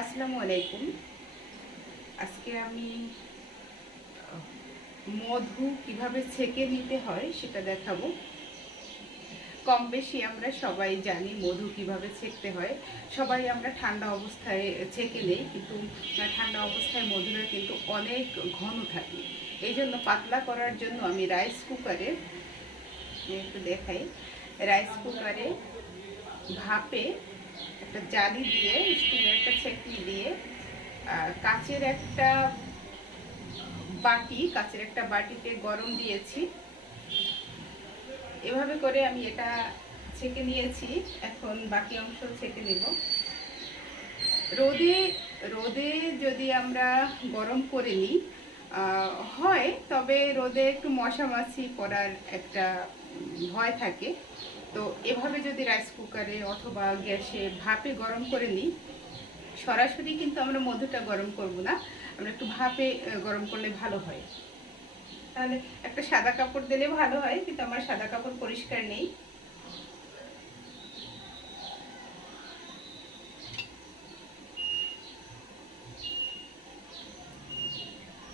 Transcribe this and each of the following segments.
আসসালামু আলাইকুম। আজকে আমি মধু কীভাবে ছেঁকে নিতে হয় সেটা দেখাবো। কম বেশি আমরা সবাই জানি মধু কীভাবে ছেঁকতে হয়। সবাই আমরা ঠান্ডা অবস্থায় ছেঁকে নেই, কিন্তু ঠান্ডা অবস্থায় মধুরা কিন্তু অনেক ঘন থাকে। এই জন্য পাতলা করার জন্য আমি রাইস কুকারে একটু দেখাই। রাইস কুকারে ভাপে একটা জালি দিয়ে, স্টিলের একটা ছেঁকি দিয়ে কাচের একটা বাটি, কাচের একটা বাটিতে গরম দিয়েছি। এভাবে করে আমি এটা ছেঁকে নিয়েছি। এখন বাকি অংশ ছেঁকে নেব। রোদে রোদে যদি আমরা গরম করে নিই হয়, তবে রোদে একটু মশামাছি করার একটা ভয় থাকে, তো এভাবে যদি রাইস কুকারে অথবা গ্যাসে ভাপে গরম করে নিই, সরাসরি কিন্তু আমরা মধুটা গরম করব না, আমরা একটু ভাপে গরম করলে ভালো হয়। তাহলে একটা সাদা কাপড় দিলে ভালো হয়, কিন্তু আমার সাদা কাপড় পরিষ্কার নেই।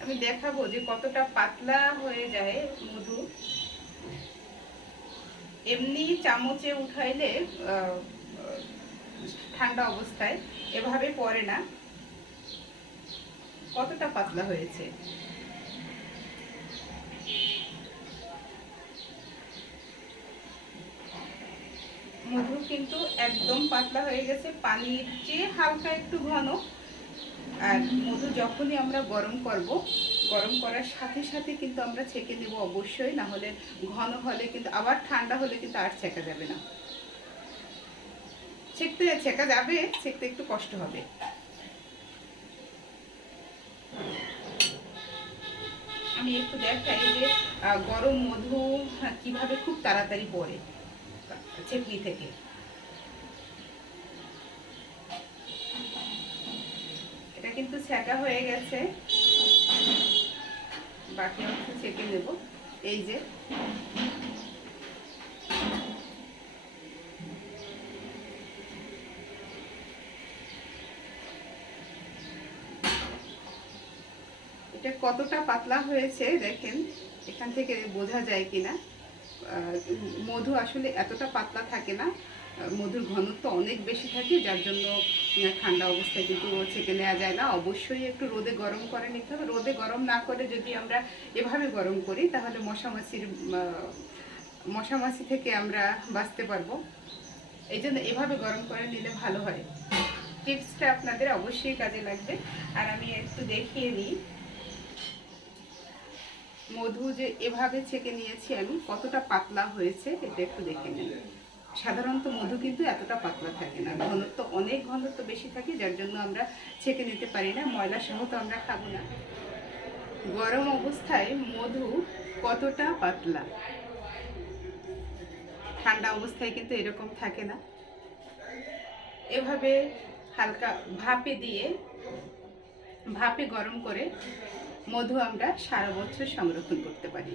আমি দেখাবো যে কতটা পাতলা হয়ে যায় মধু। এমনি চামচে উঠাইলে ঠান্ডা অবস্থায়, এভাবে পরে না। কতটা পাতলা হয়েছে? মধু কিন্তু একদম পাতলা হয়ে গেছে। পানির চেয়ে হালকা একটু ঘন। আর মধু যখনই আমরা গরম করব গরম করার সাথে সাথে কিন্তু আমরা ছেঁকে নেব অবশ্যই না হলে ঘন হলে কিন্তু আবার ঠান্ডা হলে কিন্তু আর ছেঁকা যাবে না। ছেঁকতে ছেঁকা যাবে ছেঁকতে একটু কষ্ট হবে। আমি একটু দেখাই যে গরম মধু হ্যাঁ, কীভাবে খুব তাড়াতাড়ি পরে ছেঁকনি থেকে। এটা কিন্তু ছেঁকা হয়ে গেছে। বাকি অংশ ছেঁকে নেব। এই যে। এটা কতটা পাতলা হয়েছে দেখেন, এখান থেকে বোঝা যায় কিনা। মধু আসলে এতটা পাতলা থাকে না। মধুর ঘনত্ব অনেক বেশি থাকে, যার জন্য ঠান্ডা অবস্থায় কিন্তু ছেঁকে নেওয়া যায় না। অবশ্যই একটু রোদে গরম করে নিতে হবে। রোদে গরম না করে যদি আমরা এভাবে গরম করি, তাহলে মশামাছির মশামাছি থেকে আমরা বাঁচতে পারব। এই জন্য এভাবে গরম করে নিলে ভালো হয়। টিপসটা আপনাদের অবশ্যই কাজে লাগবে। আর আমি একটু দেখিয়ে নিই মধু যে এভাবে ছেঁকে নিয়েছি আমি, কতটা পাতলা হয়েছে, এটা একটু দেখে নিন। সাধারণত মধু কিন্তু এতটা পাতলা থাকে না। ঘনত্ব অনেক ঘনত্ব বেশি থাকে, যার জন্য আমরা ছেঁকে নিতে পারি না ময়লা সহ তো আমরা খাব না। গরম অবস্থায় মধু কতটা পাতলা? ঠান্ডা অবস্থায় কিন্তু এরকম থাকে না। এভাবে হালকা ভাপে দিয়ে, ভাপে গরম করে মধু আমরা সারা বছর সংরক্ষণ করতে পারি।